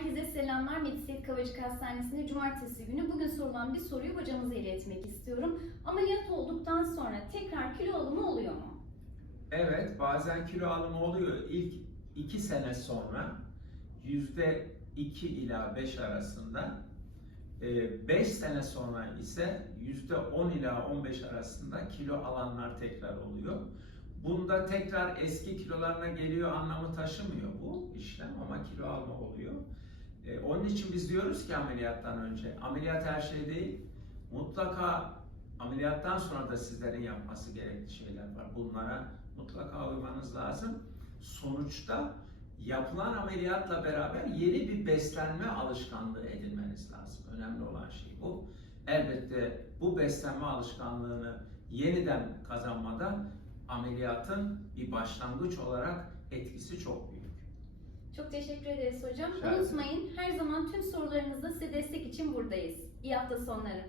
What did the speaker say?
Herkese selamlar. Medisiyet Kavacık Hastanesi'nde cumartesi günü bugün sorulan bir soruyu hocamıza iletmek istiyorum. Ameliyat olduktan sonra tekrar kilo alımı oluyor mu? Evet, bazen kilo alımı oluyor. İlk iki sene sonra yüzde 2 ila 5 arasında, 5 sene sonra ise yüzde 10 ila 15 arasında kilo alanlar tekrar oluyor. Bunda tekrar eski kilolarına geliyor anlamı taşımıyor bu işlem ama kilo alma oluyor. E, Onun için biz diyoruz ki ameliyattan önce, ameliyat her şey değil, mutlaka ameliyattan sonra da sizlerin yapması gerekli şeyler var. Bunlara mutlaka uymanız lazım. Sonuçta yapılan ameliyatla beraber yeni bir beslenme alışkanlığı edinmeniz lazım. Önemli olan şey bu. Elbette bu beslenme alışkanlığını yeniden kazanmada ameliyatın bir başlangıç olarak etkisi çok büyük. Çok teşekkür ederiz hocam. Ederim. Unutmayın her zaman tüm sorularınızda size destek için buradayız. İyi hafta sonları.